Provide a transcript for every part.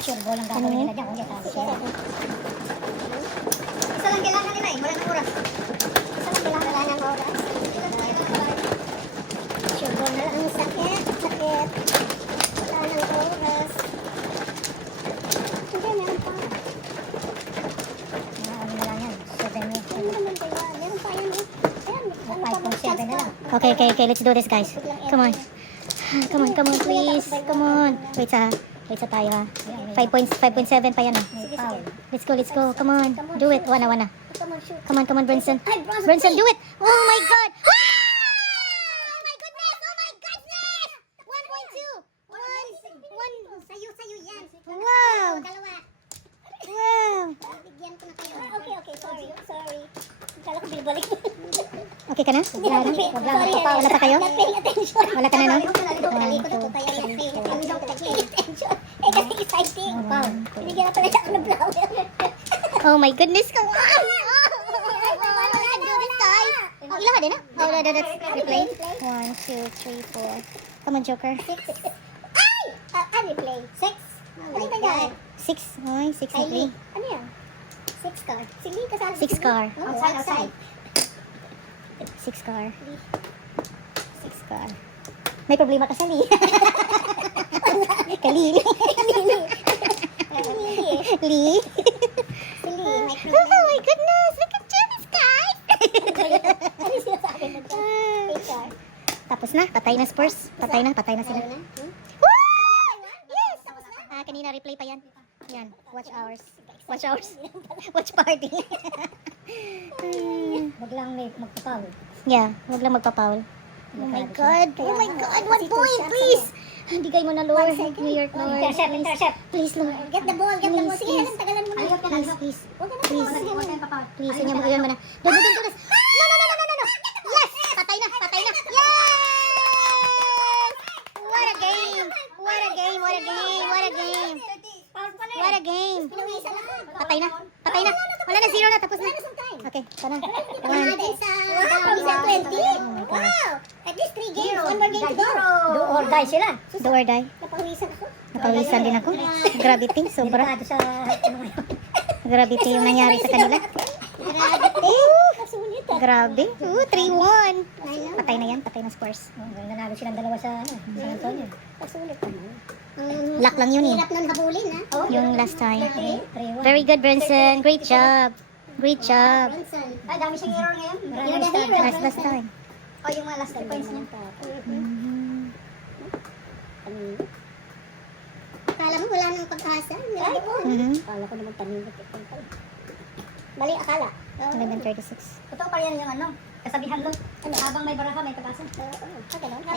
Sure ball ang gagawin nila dyan. Isa lang kailangan nila eh. Wala nang oras. Isa lang kailangan nila ng oras. Sure ball na lang. Ang sakit. Wala nang oras. Hindi, meron pa. Ano na lang yan. 7 minutes. Ano naman kaya? Meron pa yan eh. 5.7 na lang. Okay, let's do this guys. Come on, please. Come on. Wait sa tayo ha. 5.7 pa yan ha. Let's go. Come on. Do it. Wana. Come on, Brinson. Brinson, do it. Oh my God. Oh my goodness. 1.2. Sayo yan. Wow. Bigyan ko na kayo. Okay. Sorry. Kala ko binabalik. Okay ka na? Wala pa kayo? Wala ka na, no? Kasi exciting. Binigyan na pala siya ako ng flower. Oh my goodness. Come on! Ilan ka din, ha? That's replay. 1, 2, 3, 4. Come on, Joker. 6. Ay! Replay. 6. Ano ba yan? 6. Ay, 6 replay. Ano yan? 6 car. 6 car. Outside. 6 car. May problema ka sa Lee. Lee. Oh my goodness. Look at Jenny's guys. Ano siya sa akin? Tapos na. Patay na Spurs. Patay na sila. Yes. Kanina replay pa yan. Yan. Watch hours. Watch party. Wag lang magpapaul. Yeah, wag lang magpapaul. Oh my God. 1 point, please. Bigay mo na, Lord. New York, Lord. Intercept. Please, Lord. Get the ball. Sige, anong tagalan mo na. Please. Please, yan mo na. Doon. No. Yes! Patay na. Yes! What a game. Patay na. Wala na, 0 na. Tapos na. Okay, sana. 1. Wow! At least 3 games. 1 more game to go. Do or die sila. Do or die. Napawisan din ako. Gravity, sobra. Gravity yung nangyari sa kanila. Grabe. 3-1. Patay na Spurs. Nanalo silang dalawa sa San Antonio. Pasulit naman. Luck lang yun eh. Hirap nun habulin ha. Yung last time. Very good, Brinson. Great job. Ay, dami siyang error ngayon. Last time. Yung mga last points niya. Akala mo wala nang pag-asa. Akala ko naman taningot. Mali akala. 11:36. Totoo pa yan yung kasabihan lo. Habang may baraha, may pag-asa.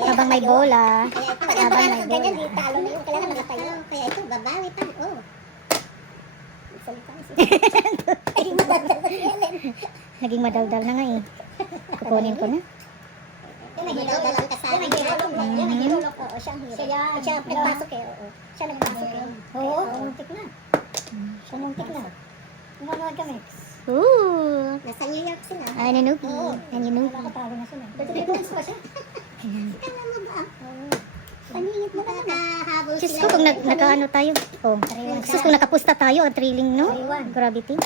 Habang may bola. Habang may bola. Talo na yung kailangan nakatayo. Kaya ito, babawi pa. Naging madaldal na nga eh. Kukunin ko na. Madaldal ang kasama. Yan, nag-irulok. Siya nagpasok eh. Siya nagpasok eh. Oo, muntik na. Siya muntik na. Nanonood kami. Ooh. Nasa New York sila. Nanuki. Nakatalo na sila. Nag-fitness pa siya. Kala mo ba? Paningit mo kakahabol sila. Diyos ko, kung nakaano tayo. Diyos kung nakapusta tayo, ang thrilling, no? Gravity.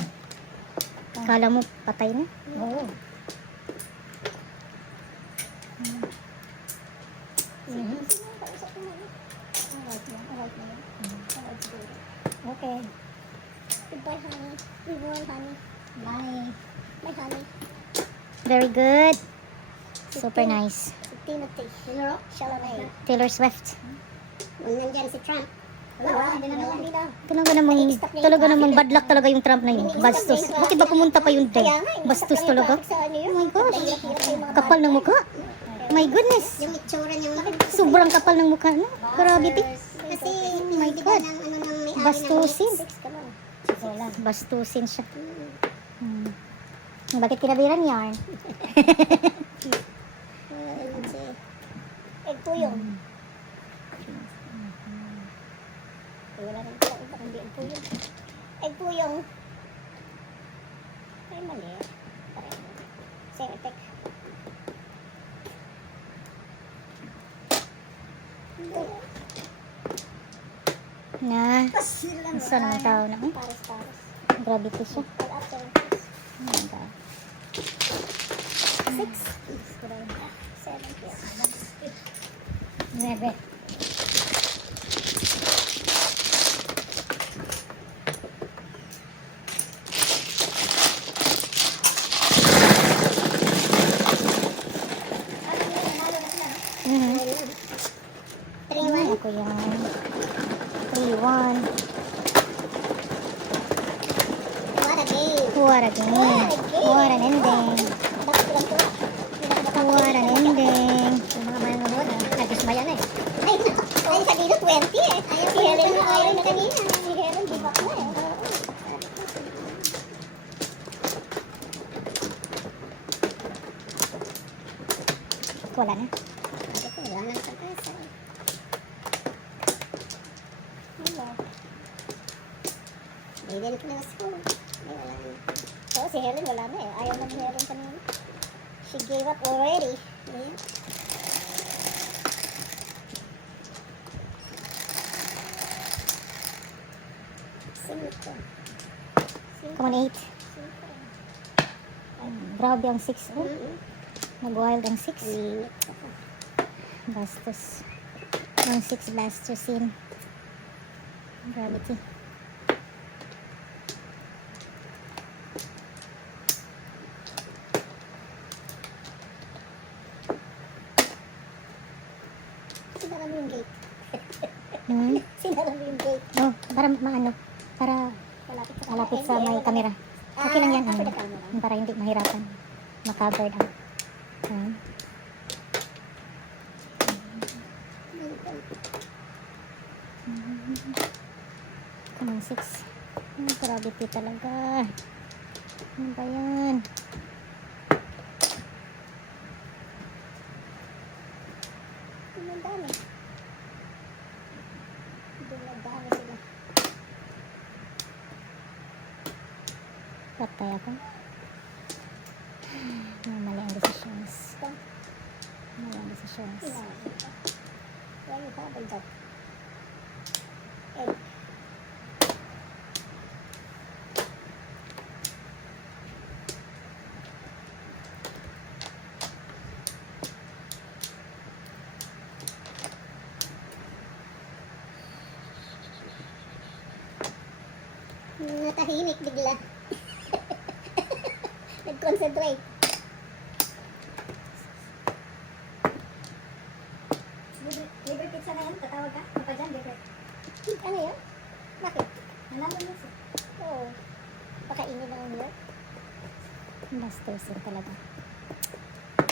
Kala mo, patay na. Oo. Okay. Goodbye, honey. We won, honey. Bye, honey. Very good. Super nice. Timothy. Taylor Swift. Nandyan si Trump. Talaga namang bad luck talaga yung Trump na yun. Bastos. Bakit ba pumunta pa yun doon? Bastos talaga. Oh my gosh. Kapal ng mukha. My goodness. Yung itsura niya. Sobrang kapal ng mukha. No? Gravity. Kasi, oh my God. Bastusin. Bastusin siya. Bakit kinabiran yarn? Egg puyong. Wala rin pala iba kundi egg puyong. Egg puyong. Ay, mali. Same effect. Na, isa naman tao na. Pares-pares. Gravity siya. All after. Oh my God. 6. 7. 9. Mhm. 3-1. Ako yan. 3-1. What a game. What a game. What an ending. Dapat lang to. What an ending. Yung mga manonood, nagdismaya na eh. Ay, kanina 20 eh. Si Helen na ayaw na kanina. Si Helen, give up na eh. Wala na. Wala nang pag-asa eh. Wala. May ganito na school. Ay, wala na. Oo, si Helen wala na eh. Ayaw na ni Helen kanina. She gave up already. Eh. Cinco. Come on, 8. Cinco. Grabe ang 6. Oh. Mm-mm. Nag-wild ang 6. Minit ako. Bastos. Ang 6 Bastos in. Gravity. Sinara mo yung gate. Hmm? Sinara mo yung gate. Oh, para maano. Para malapit sa may camera. Okay lang yan. For the Ano, camera. para hindi mahirapan. Makaboard ang. Come on, 6. Gravity talaga. Ano ba yan? Ang dami. Dumadami sila. Patay ako. Mali ang decisions. Mali ang decisions. Why you have that? Egg. Natahimik bigla. Nag-concentrate. Libre pizza na yan, tatawag ka? Papa dyan, libre. Ano yun? Bakit? Nalaman mo siya. Oo. Pakainin ng milk. Bastos yun talaga.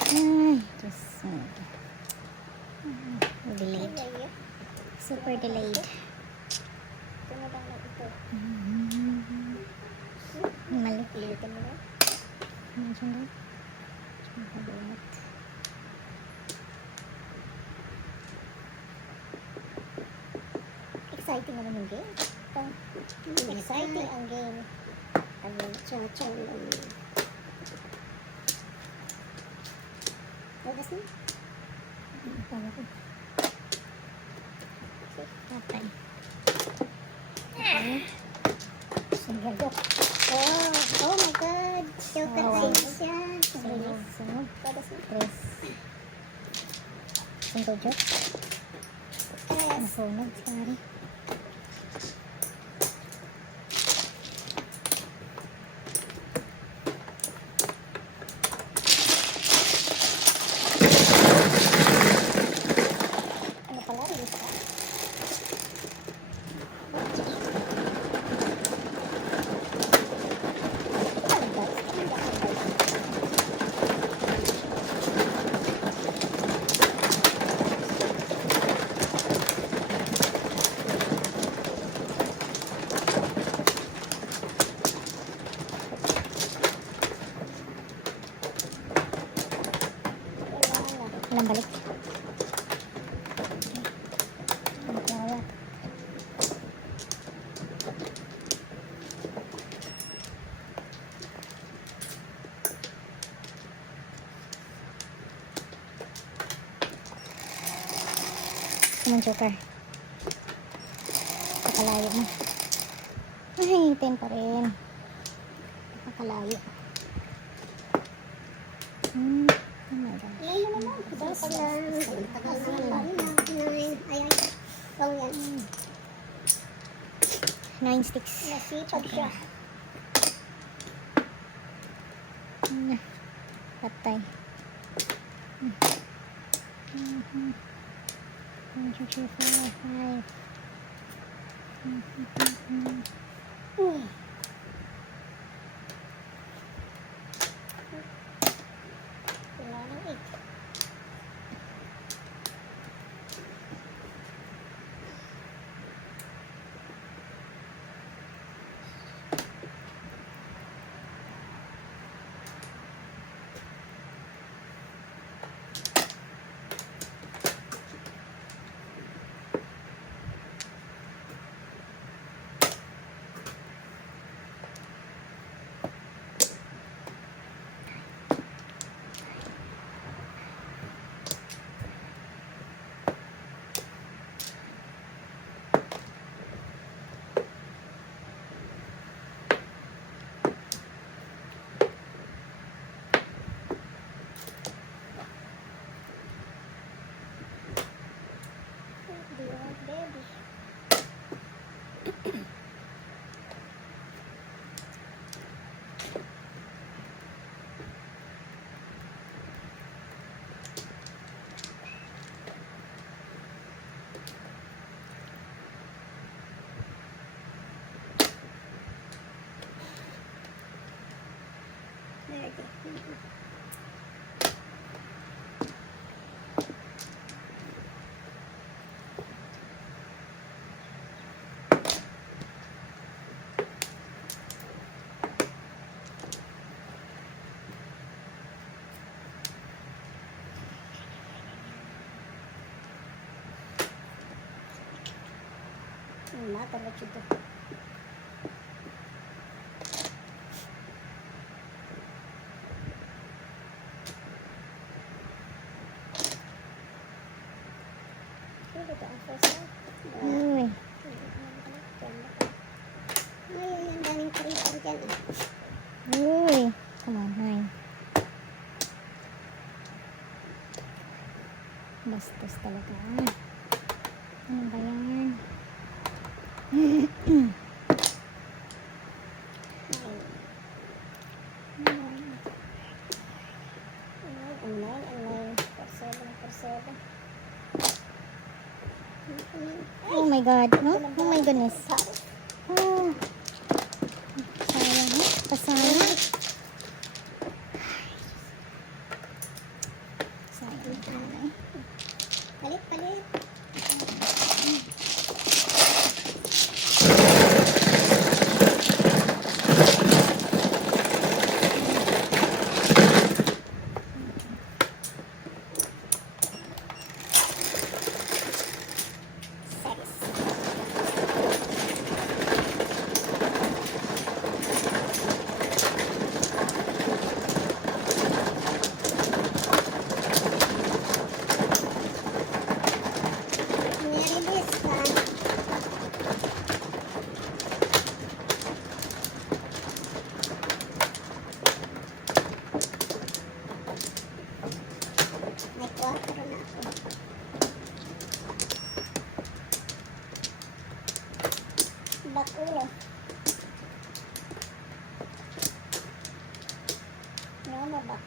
Ay, Diyos me. Delayed. Ay, Super delayed. ito na lang na ito. Mali. Pilitin mo na. Nandiyan daw. Nakabuhat. Exciting naman yung game. Exciting ang game. Ano, chong-chong. Oras na? Tama ko. Patay. Single go. Oh, oh my God. Joker Oh, wow. tayo siya. Sunod, sunod. Oras na. Press. Single joke. Yes. Nasunod. Sorry. Ano pala? Release ka? Walang balik. Nagkawa. Come on, Joker. napakalayo mo. Ay, 10 pa rin. Napakalayo. Oh my gosh. Ay, naman lang. Dapat lang. Tagal na. 9. Ay. Oh, yan. 9 sticks. Nasipag siya. Patay. 1, 2, 3, 4, 5. Wala nang 8. Baby. There you go. Mata ba ito? Ano ba ang first one? Uy. Ay, ang daming creeper dyan. Uy. Come on, 9. Bastos talaga. Ano ba yan? Oh my God. Huh? Oh my goodness. Oh. Sayang. Pasayang. Sayang talaga. Palit, palit. May 4 na ako. Bakuro. Ano ba?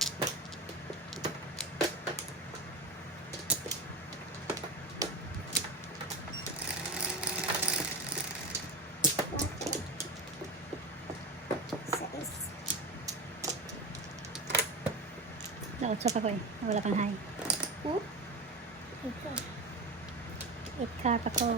Nautsok ako eh. Wala pang high. Hmm? 8 carp ako.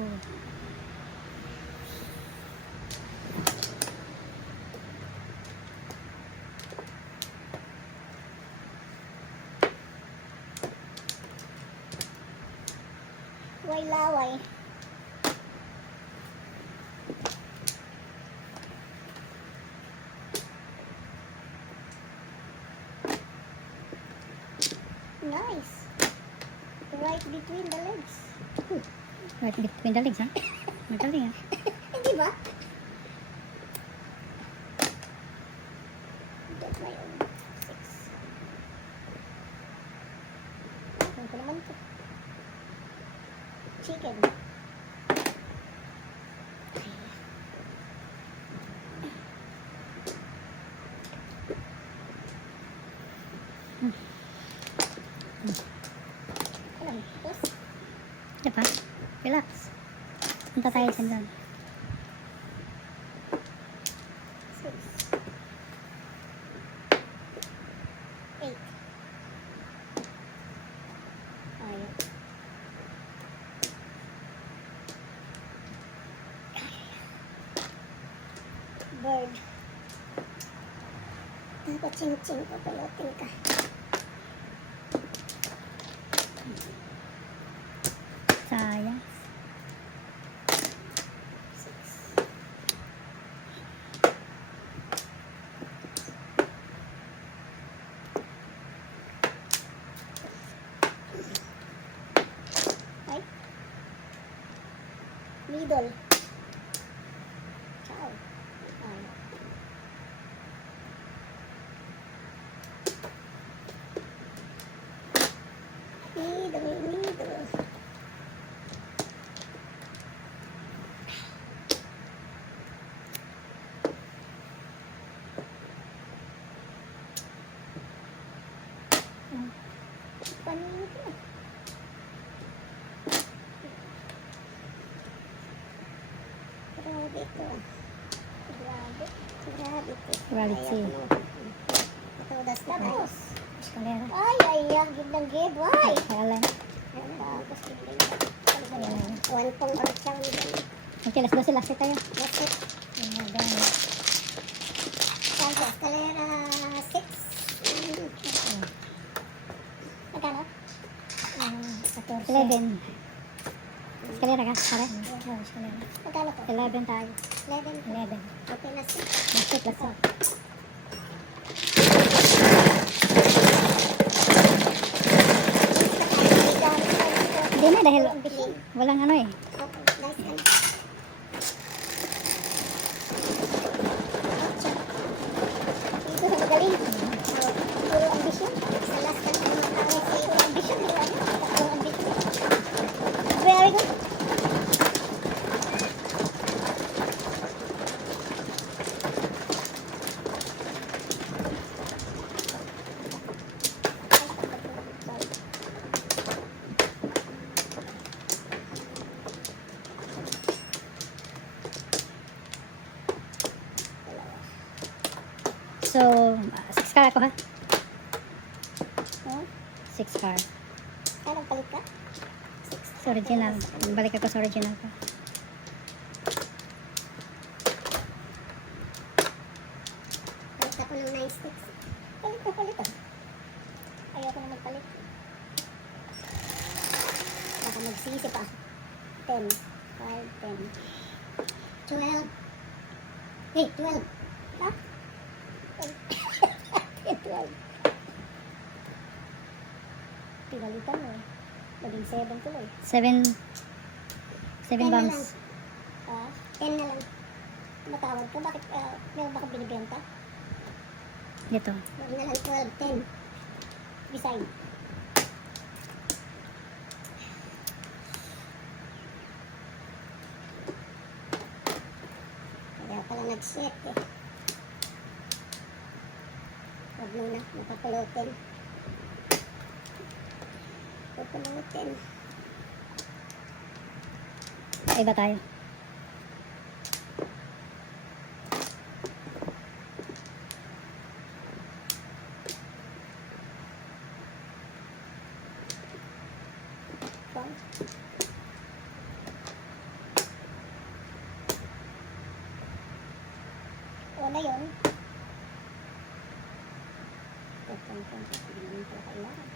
Way laway. Nice. Right between the legs. Right between the legs, ha? Magaling, ha? chicken. Alam, tapos, Diba? Relax. Punta tayo sa doon. 6, 8. Ayaw. Bird. Dapat ching-ching ko, pulutin ka. Sayang. 6. Ay. Middle. Ciao. Ay. Middle. Paano ito? Grabe ito. Grabe. Grabe ito. Gravity. Ito, das tapos. Eskalera. Ay, giblang gib. Ay! Kaya lang. Tapos, giblang. 1 pong oras siyang giblang. Okay, let's go sila. Sit tayo. That's it. Ayan, done. Salsa, escalera 6. Magkano? 14. 11. Eskalera ka? Pare? Oo, eskalera. Magkano po? 11 tayo. 11. 11. Okay na 6. Let's sit, let's sit. Hindi na dahil walang ano eh. Okay, nice one. Dito sa magaling. Puro ambisyon. Sa last time na makakawin si puro ambisyon. Puro ambisyon. Very good. So, 6 car ako ha? Hmm? 6 car. Ay, nagpalit ka? 6. Sa original. Balik ako sa original ko. Palit ako ng 9 sticks. Palit ah. Ayoko na magpalit. Baka magsisi pa. 10. 5, 10. 12. Hey, 12. Ha? 12. Pinalitan mo eh. Naging 7 tuloy. 7 10 na lang. bombs. 10 na lang. Matawad ka. Bakit? Meron ba kang binibenta? Dito. Huwag na lang 12, 10. Beside. Kaya pala nag-set eh. Huwag muna, napapulutin. Pupulutin. Iba tayo. From. Una yun. Hindi naman pala kailangan.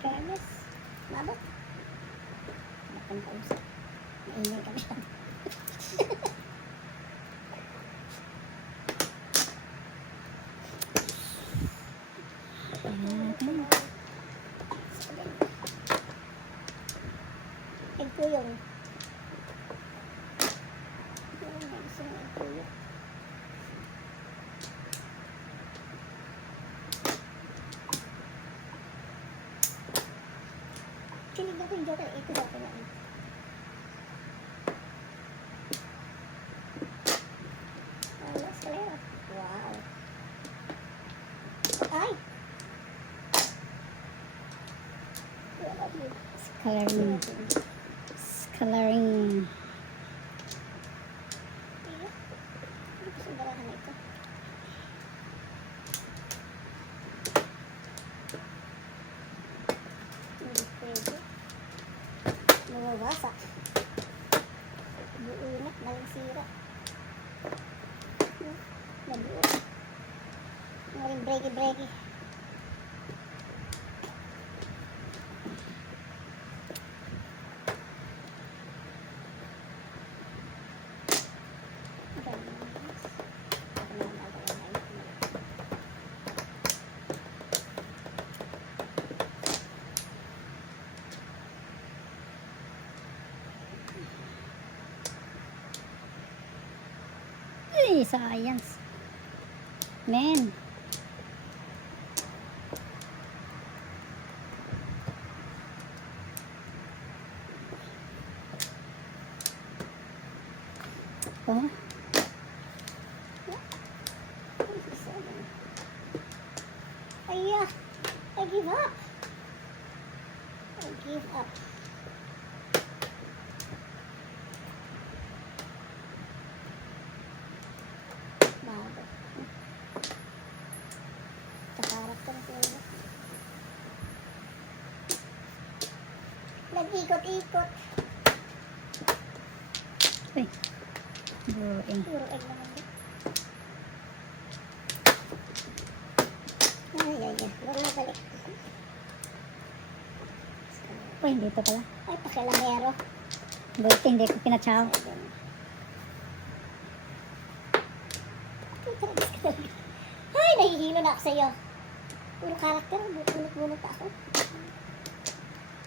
Fairness. Mabot. Wala kang kausap. Maingay ka na. Ito yung joker. Ito joker na. Escalera. Wow. Ay! What about you? Coloring. Coloring. Hindi ko sundarahan na ito. Hindi pwede. Mawawasak. Buunat, maling sira. Nabuo. Maling breaky-breaky. Ay, science. Man. Oh, Aya, I give up. I give up. Bago. Kaharap ko na sila. Nag-ikot-ikot. uy. Drawing. Puro egg naman din. Ay. Baka balik. Uy, dito pala. Ay, pakilamero. Buti hindi ko pinatsaw. Ay, nahihilo na ako sa'yo. Puro karakter, bunot-bunot ako.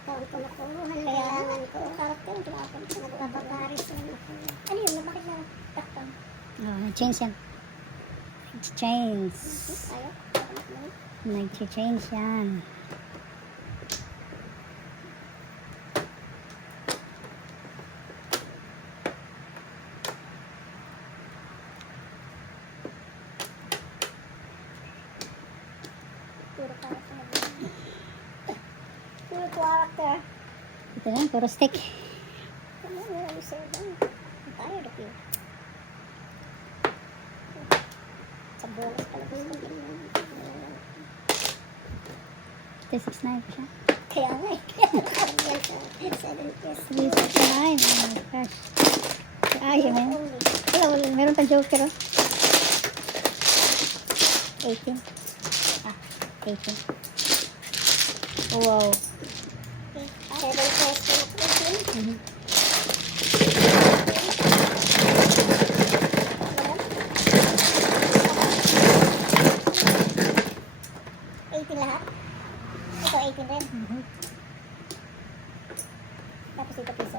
Taon ko na ko, kailangan ko. Puro karakter, tinapon ko. Nagpapakaris na ako. Ano yun? Bakit na takpan? Oh, change yan. Change. Ayaw? Nag-change yan. Puro karakter. Puro karakter. Ito yan, puro stick. Ano you say then? I'm tired of you. Sa bolas pala gusto ko. 369 pa siya. Kaya nga eh. 7 years. 369. Oh my gosh. Ay, man. Only. Wala, meron pa joker, oh. 18. Ah, 18. Wow. 7 pesos na 18. Mhm. Lahat? Ito 18 rin. Mhm. Tapos ito piso.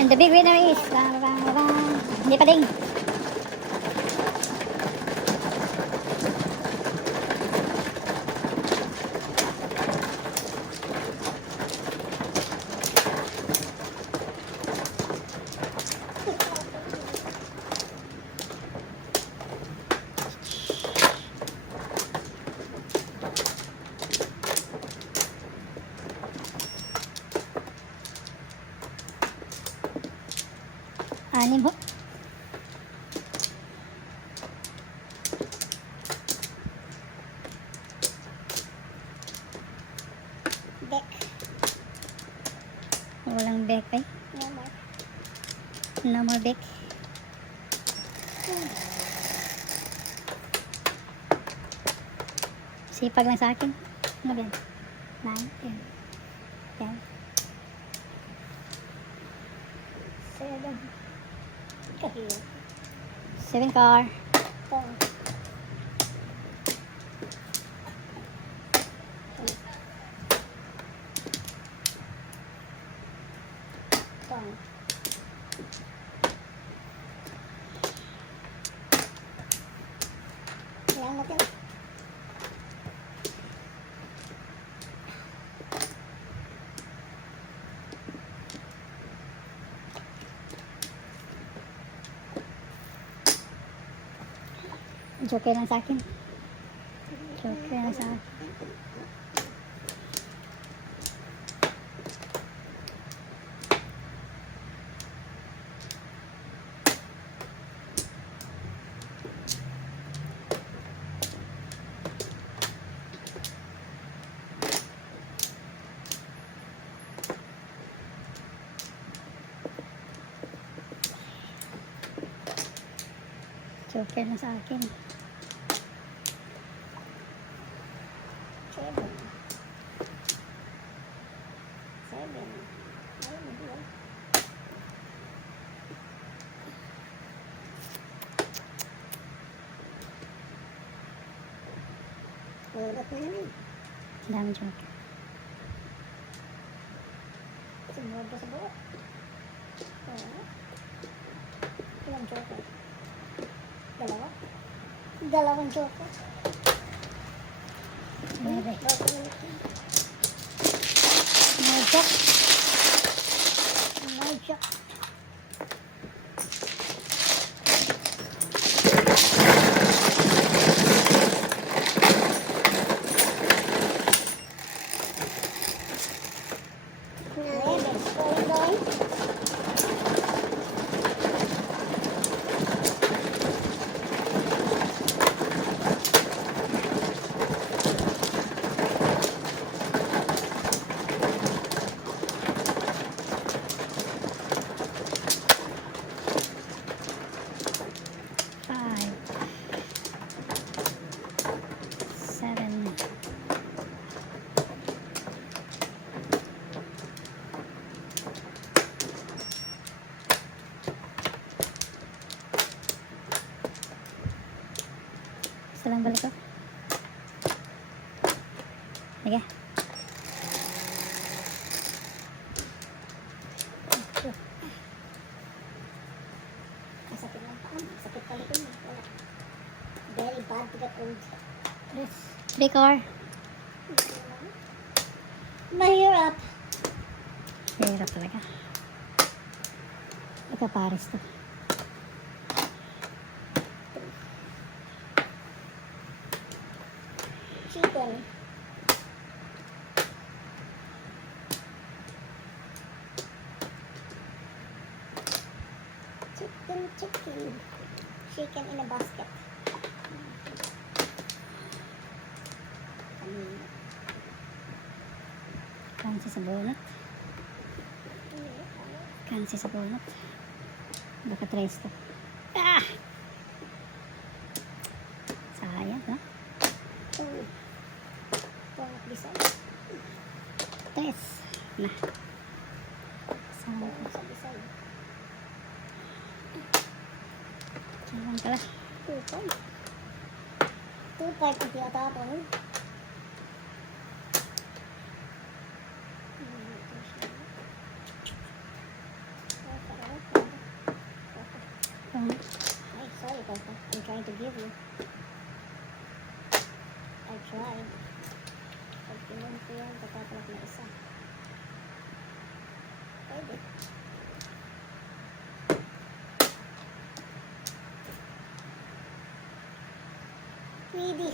And the big winner is... Bang, bang, bang. Hindi pa ding. Anim ho. Deck. Walang deck ay. No more. No more deck. Sipag lang sa akin. Ano ba yan? 9, 10. 10. 7. Kahirap. 7 car. Ito. Ito. Joker lang sa akin. Joker lang sa akin. Joker lang sa akin. Seven. Seven. Ayun, nagbuwan. Ulat na naman. Ang dami joker. Sumuod ka sa buhok. Oo. Ilang joker? Dalawa? Dalawang joker. Nueve. Bago ulit yun. Mahigpit. Mahigpit. Nueve. Going. Five. Seven. Gusto lang balik ko. Sige. Masakit lang pa. Masakit pala ito. Wala. Very bad to get old. Yes. Three core. Mahirap. Hirap talaga. Ikapares to. Chicken. Chicken. Chicken in a basket. Kansi sa bunot. Kansi sa bunot. Baka trace to. Ah! Sayang, no? Pangit design. Tres. Na. Sayang. Sa design. Sayang pala. 2.5. 2.5 ang tinatapon. Um, Ay, sorry, Papa. I'm trying to give you. I tried. Pag pinon ko yan, tatapalak na isa. Pwede. Pwede.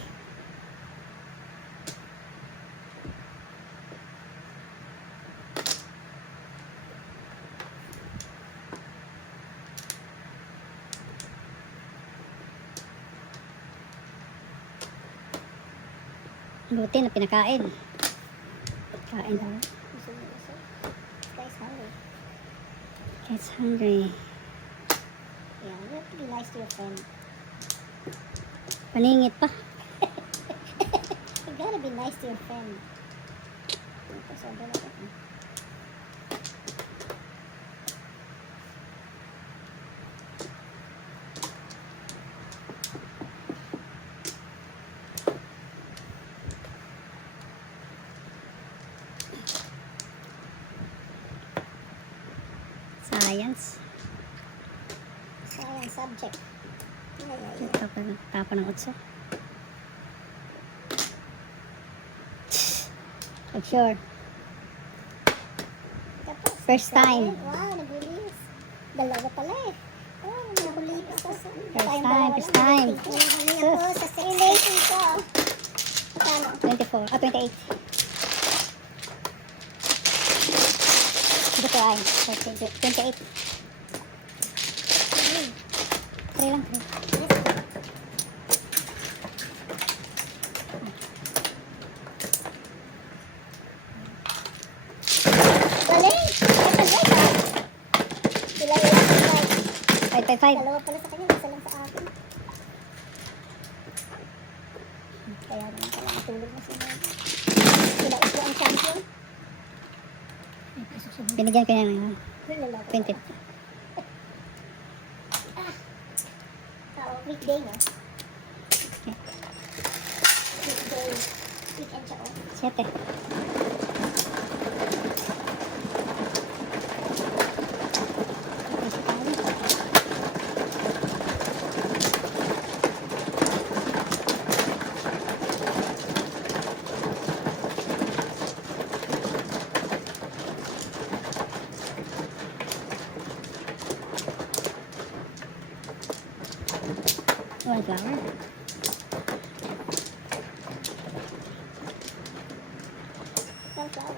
buti na pinakain. Kain daw. Gusto mo isa? This guy's hungry. It's hungry. Yeah, you have to be nice to your friend. Paningit pa. You gotta be nice to your friend. Ito, sobrang na ito. Science. Science subject. Ay, ay, ay. Tapa ng utso. For sure. Tapos, First time. Wow, nagulis. Dalawa pala eh. Oh, nahuli First time. Wala ako sa relation ko. Kano? 24. 28. Dito ay. 28. Try lang. Galing! Ito, sila yung 555. dalawa pala sa kanya, isa lang sa akin. Kaya naman pala natulog na sila. Sila ito ang champion. Binigyan ko niya ng Sila 20. Weekday, no? Weekday. Weekend siya, oh. 7. One flower. Sunflower.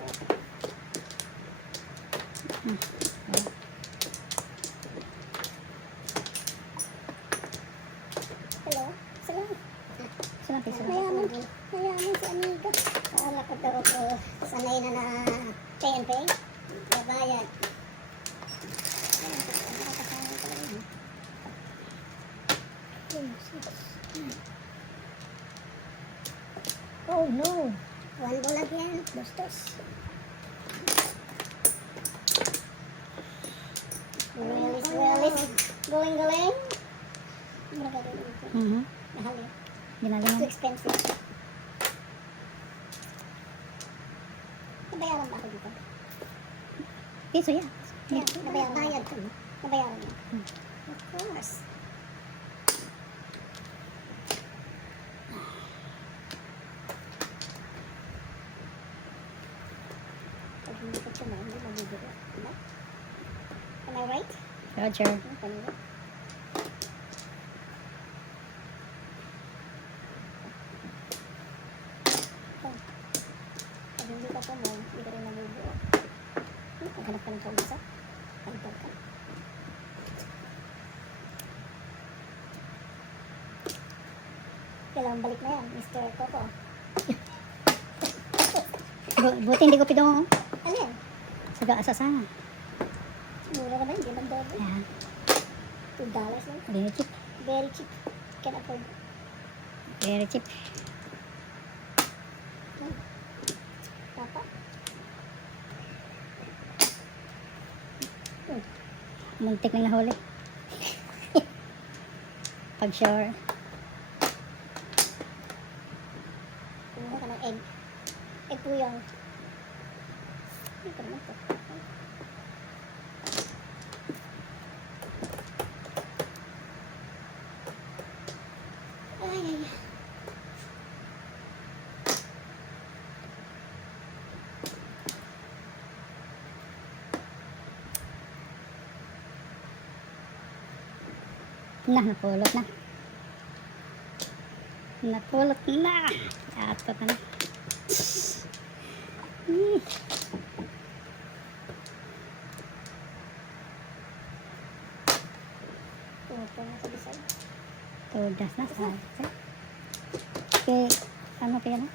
Hello? Sila. Sila piso. Mayaman. Mayaman si Amiga. Kala ko daw ko sanay na na PNP. Nabayad. Oh no. One bulag yan. Bastos. Galing. Galing. Mhm. Mahal eh. Ginalingan. Too expensive. Nabayaran ba ako dito? Piso yan. Yeah, nabayaran ko. Nabayaran mo. Of course. Pag hindi ko ito na, hindi mabibigo. Diba? Am I right? Roger. Kanina. Pag hindi ka po mo, hindi ka rin mabibigo. Maghanap ka ng kausap. Pagkal ka. Kailangan balik na yan, Mr. Coco. Buti hindi ko pidong Alin? sa sana. Mura naman, hindi man doble. Ayan. $2 lang. Very cheap. Very cheap. Can afford. Very cheap. Papa? Muntik lang nahuli. Pag sure. Kumuha ka ng egg. Egg po yung... Hindi ko naman po. Ay, ay, ay. Napulot na. Napulot na. Ato ka na. Tumupo na sa bisay. Tudas na sa okay. Ano kaya na?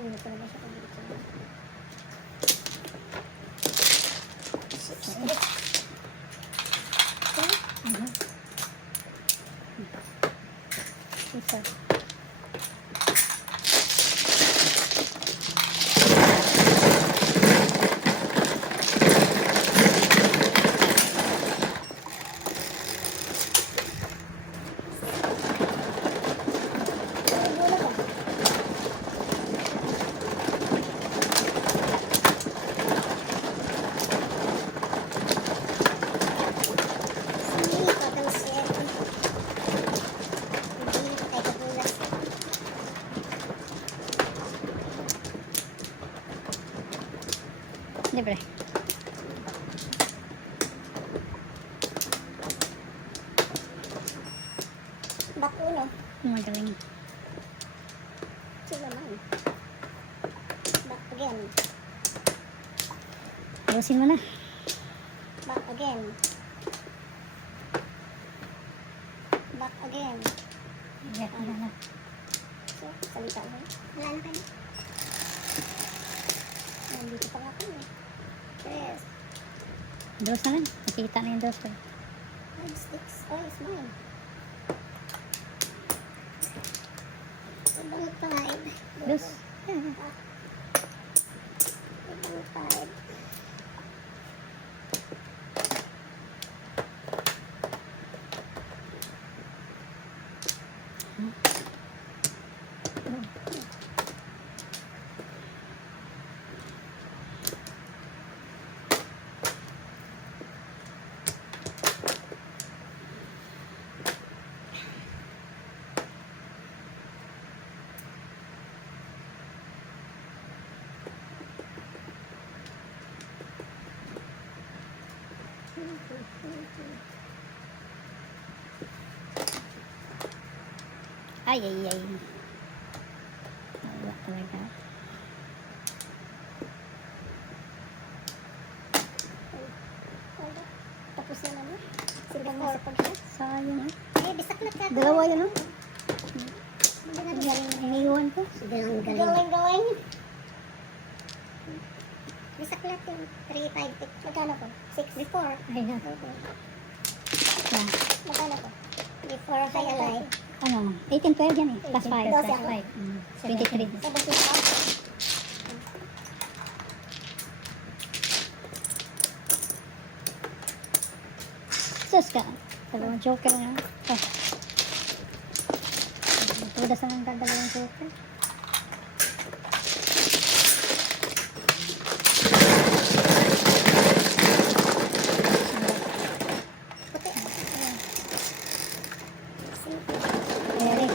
Muna ko naman siya kung dito. Ito. Libre. again. Ayusin mo na. Back again. Back again. Ayan, ayan na. So, salita mo. Wala na kayo. Nandito pa nga kayo. Yes. Dos na lang. Nakikita na yung dos ko. 5 sticks. Oh, it's mine. Ibang 5. Dos. Ibang 5. Ay, ay, ay. Wala talaga. Tapos na naman. Sila mo sa pag-shot. Sayang eh. Eh, bisaklat ka. Dalawa yun oh. Ang galing. Iniiwan ko. Galing, galing. Bisaklat yun. 3, 5, 6. Magkano ko? 6 before. Ay na. Okay. Yan. Magkano ko? Before kay Alay. Ano? 18, 12 yan eh. Plus 5. 12 Plus ako. 5. 23. 17 Sus ka. Dalawang joker na. Oh. Tudas na ng dalawang joker. Ayan eh.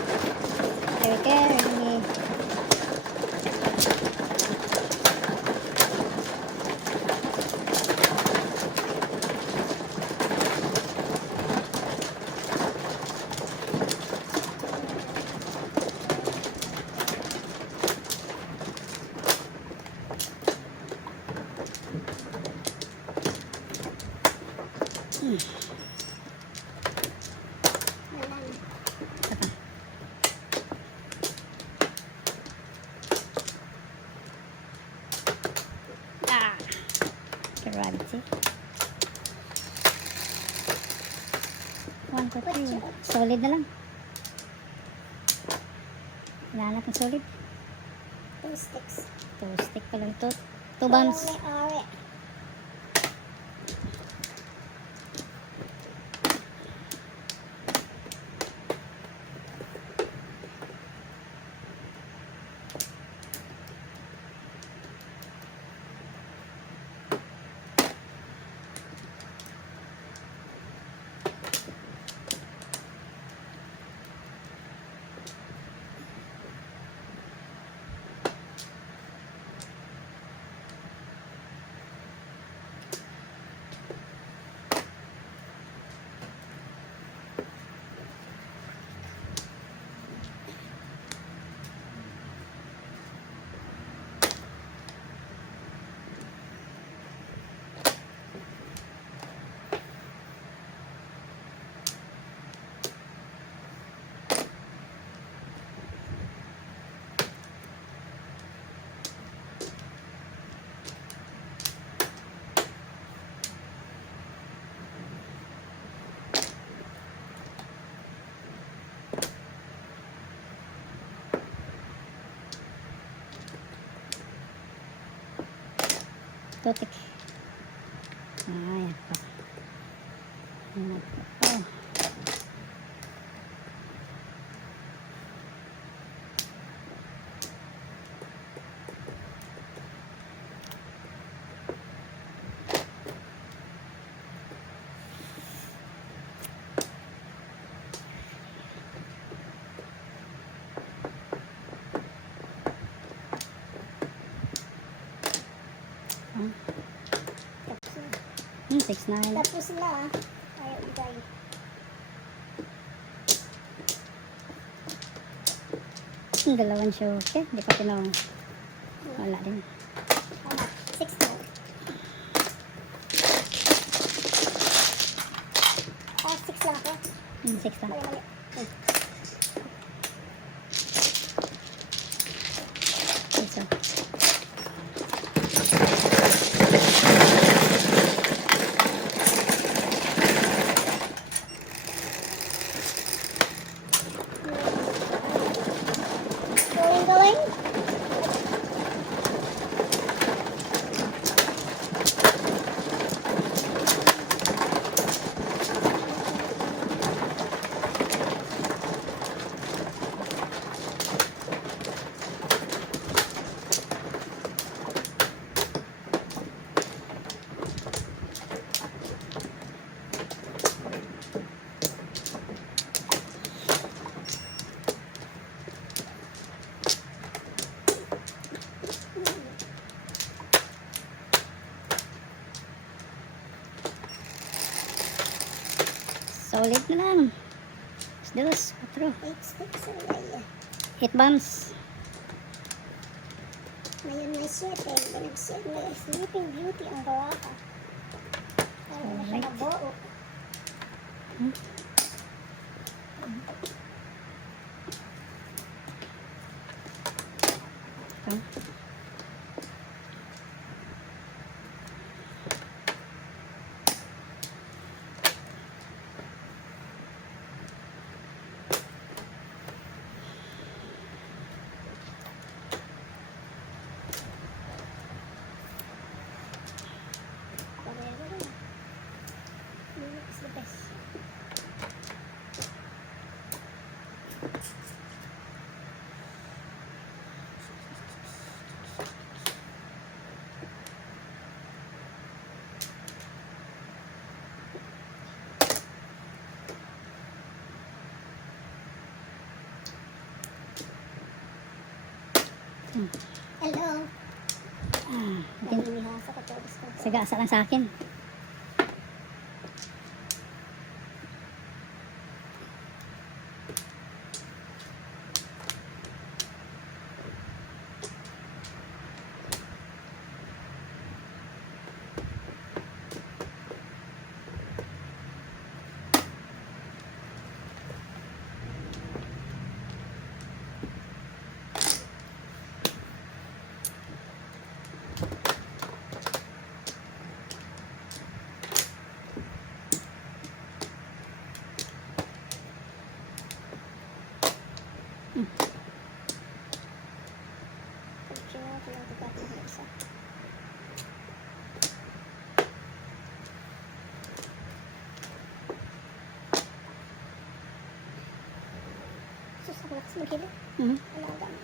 Joker. Ah! Karate. 1, 2, 3. Solid na lang. Wala na pang solid. 2 sticks. 2 stick pa lang to. 2 bombs. May are. Tutik. Ayan pa. Ayan pa. Oh. Hmm, 6-9. Tapos na. Ayaw ibay. Dalawang show. Okay, di pa tinawang. Wala din. 6 lang. Mali. Piso. Going. Solid na lang. 2, 4. 8 sticks. Ay. 8 bombs. Ngayon may 7. May Sleeping Beauty ang gawa ka. Para na siya Alright. mabuo. Ito. It's the best. Hello. Nanginihasa ka to. Sagasa lang sa akin. Sus, ako lakas maghilig. Mhm. Alaga